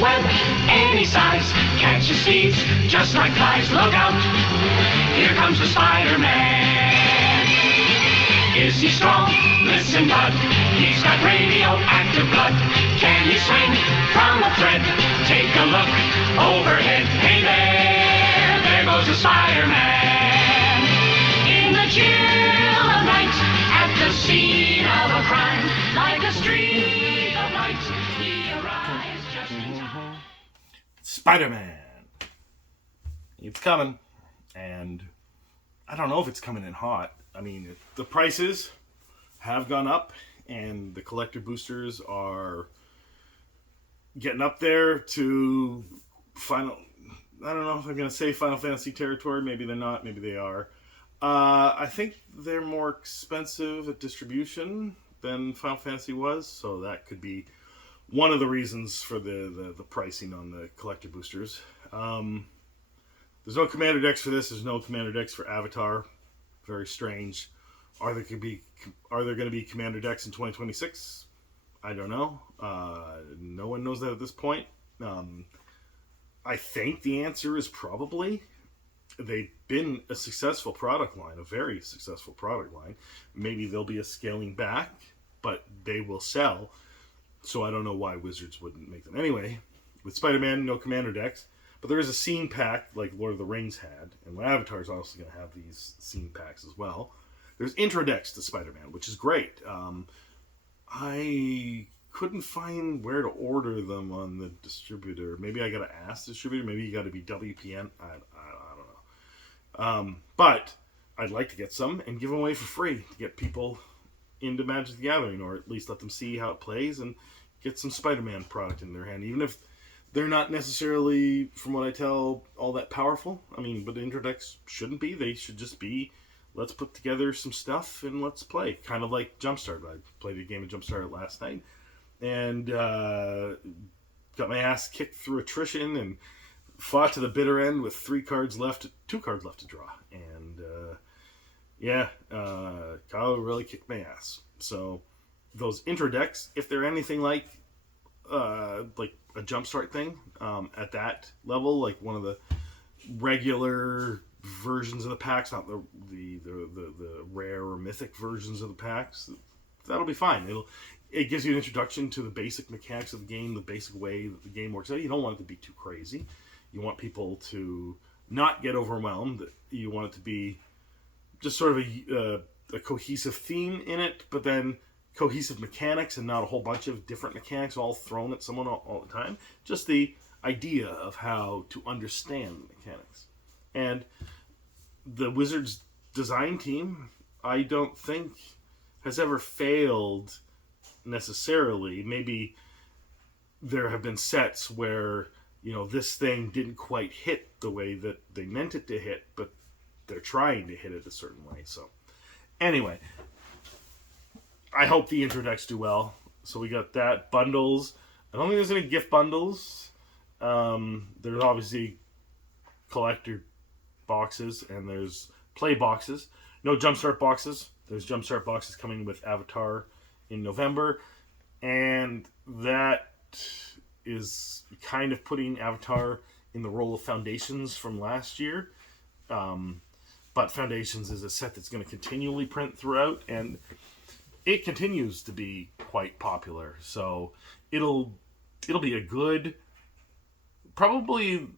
web, any size. Catches thieves just like flies. Look out, here comes the Spider-Man. Is he strong? Listen, bud, he's got radioactive blood. Can he swing from a thread? Take a look overhead. Hey there goes the Spider-Man. In the chill of night, at the scene of a crime, like a streak of light, he arrives just in time. Spider-Man. It's coming, and I don't know if it's coming in hot. I mean, the prices have gone up, and the collector boosters are getting up there to final. I don't know if I'm going to say Final Fantasy territory. Maybe they're not. Maybe they are. I think they're more expensive at distribution than Final Fantasy was, so that could be one of the reasons for the pricing on the collector boosters. There's no commander decks for this. There's no commander decks for Avatar. Very strange. Are there going to be commander decks in 2026? I don't know. No one knows that at this point. I think the answer is probably. They've been a successful product line, a very successful product line. Maybe there'll be a scaling back, but they will sell. So I don't know why Wizards wouldn't make them. Anyway, with Spider-Man, no commander decks. But there is a scene pack like Lord of the Rings had, and Avatar is also going to have these scene packs as well. There's intro decks to Spider-Man, which is great. I couldn't find where to order them on the distributor. Maybe I got to ask the distributor. Maybe you got to be WPN. I don't know. But I'd like to get some and give them away for free to get people into Magic the Gathering, or at least let them see how it plays and get some Spider-Man product in their hand, even if they're not necessarily, from what I tell, all that powerful. I mean, but intro decks shouldn't be. They should just be, let's put together some stuff and let's play. Kind of like Jumpstart. I played a game of Jumpstart last night and got my ass kicked through attrition and fought to the bitter end with 2 cards left to draw. And Kyle really kicked my ass. So those intro decks, if they're anything like a Jumpstart thing at that level, like one of the regular versions of the packs, not the rare or mythic versions of the packs, that'll be fine. It gives you an introduction to the basic mechanics of the game, the basic way that the game works. You don't want it to be too crazy. You want people to not get overwhelmed. You want it to be just sort of a cohesive theme in it, but then cohesive mechanics and not a whole bunch of different mechanics all thrown at someone all the time. Just the idea of how to understand the mechanics. And the Wizards design team, I don't think, has ever failed necessarily. Maybe there have been sets where, this thing didn't quite hit the way that they meant it to hit, but they're trying to hit it a certain way. So anyway, I hope the intro decks do well. So we got that. Bundles. I don't think there's any gift bundles. There's obviously collector boxes and there's play boxes. No Jumpstart boxes. There's Jumpstart boxes coming with Avatar in November. And that is kind of putting Avatar in the role of Foundations from last year. But Foundations is a set that's going to continually print throughout, and it continues to be quite popular. So it'll be a good, probably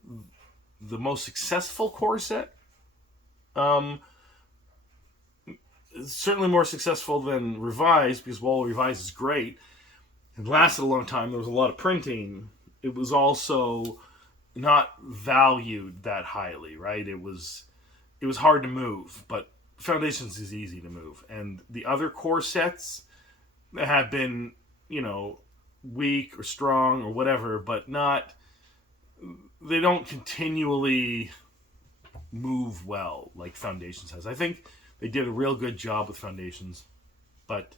the most successful core set. Certainly more successful than Revised, because while Revised is great, it lasted a long time. There was a lot of printing. It was also not valued that highly, right? It was hard to move, but Foundations is easy to move. And the other core sets have been, weak or strong or whatever, but they don't continually move well like Foundations has. I think they did a real good job with Foundations, but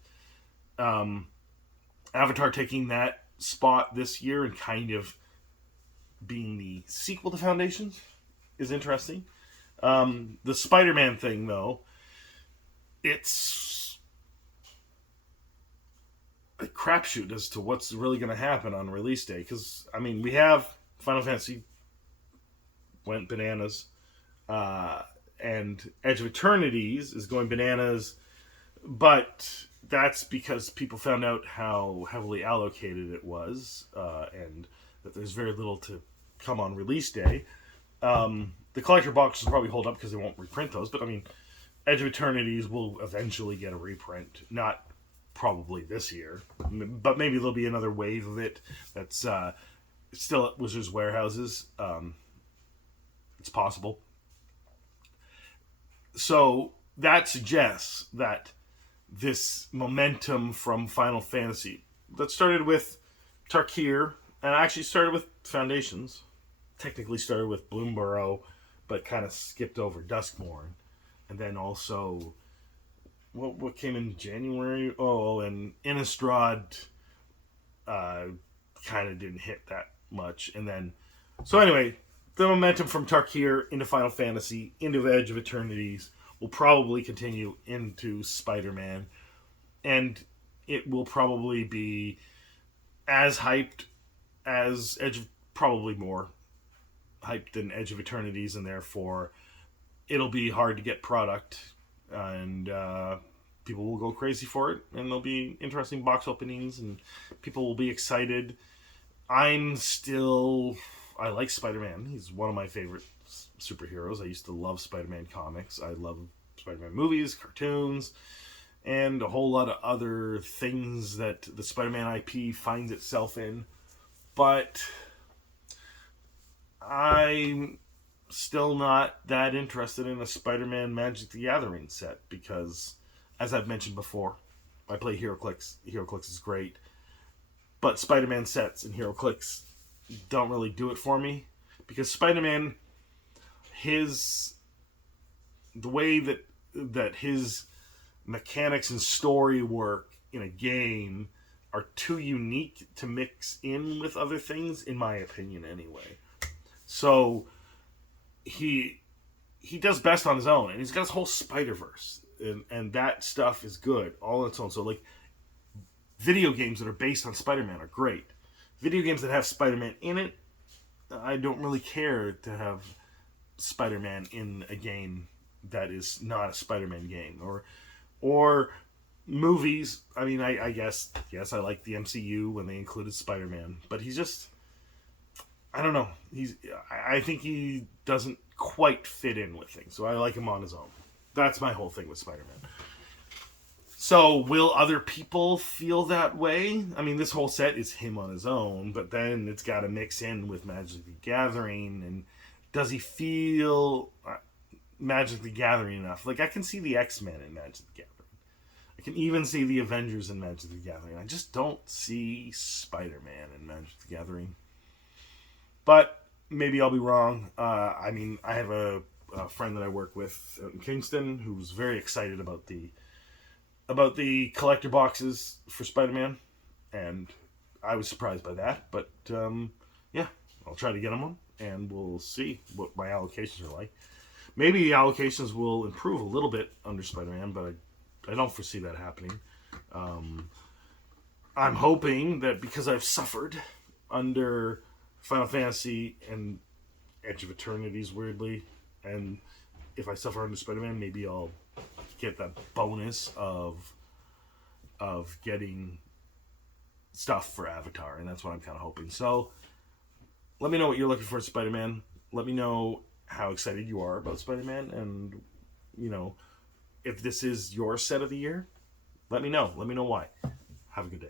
Avatar taking that spot this year and kind of being the sequel to Foundations is interesting. The Spider-Man thing, though, it's a crapshoot as to what's really going to happen on release day. Because, I mean, we have Final Fantasy went bananas, and Edge of Eternities is going bananas, but that's because people found out how heavily allocated it was, and that there's very little to come on release day. The collector boxes will probably hold up because they won't reprint those, but I mean, Edge of Eternities will eventually get a reprint. Not probably this year, but maybe there'll be another wave of it that's still at Wizards warehouses. It's possible. So that suggests that this momentum from Final Fantasy that started with Tarkir and actually started with Foundations, technically started with Bloomborough, but kind of skipped over Duskmourn, and then also what came in January? Oh, and Innistrad kind of didn't hit that much, and then so anyway, the momentum from Tarkir into Final Fantasy into Edge of Eternities will probably continue into Spider-Man, and it will probably be as hyped as probably more hyped than Edge of Eternities, and therefore it'll be hard to get product, and people will go crazy for it, and there'll be interesting box openings, and people will be excited. I like Spider-Man. He's one of my favorite superheroes. I used to love Spider-Man comics. I love Spider-Man movies, cartoons, and a whole lot of other things that the Spider-Man IP finds itself in. But I'm still not that interested in a Spider-Man Magic the Gathering set because, as I've mentioned before, I play HeroClix. HeroClix is great. But Spider-Man sets and HeroClix don't really do it for me. Because Spider-Man, the way that his mechanics and story work in a game are too unique to mix in with other things, in my opinion anyway. So he does best on his own, and he's got his whole Spider-Verse, and that stuff is good all on its own. So like video games that are based on Spider-Man are great. Video games that have Spider-Man in it, I don't really care to have Spider-Man in a game that is not a Spider-Man game. Or movies, I mean, I guess, yes, I like the MCU when they included Spider-Man, but he's just, I don't know. I think he doesn't quite fit in with things, so I like him on his own. That's my whole thing with Spider-Man. So, will other people feel that way? I mean, this whole set is him on his own, but then it's got to mix in with Magic the Gathering, and does he feel Magic the Gathering enough? Like, I can see the X-Men in Magic the Gathering. I can even see the Avengers in Magic the Gathering. I just don't see Spider-Man in Magic the Gathering. But maybe I'll be wrong. I mean, I have a friend that I work with out in Kingston who's very excited about the collector boxes for Spider-Man, and I was surprised by that. But yeah, I'll try to get them one, and we'll see what my allocations are like. Maybe the allocations will improve a little bit under Spider-Man, but I don't foresee that happening. I'm hoping that because I've suffered under Final Fantasy and Edge of Eternities, weirdly, and if I suffer under Spider-Man, maybe I'll get that bonus of getting stuff for Avatar, and that's what I'm kind of hoping. So let me know what you're looking for in Spider-Man. Let me know how excited you are about Spider-Man, and if this is your set of the year, let me know. Let me know why. Have a good day.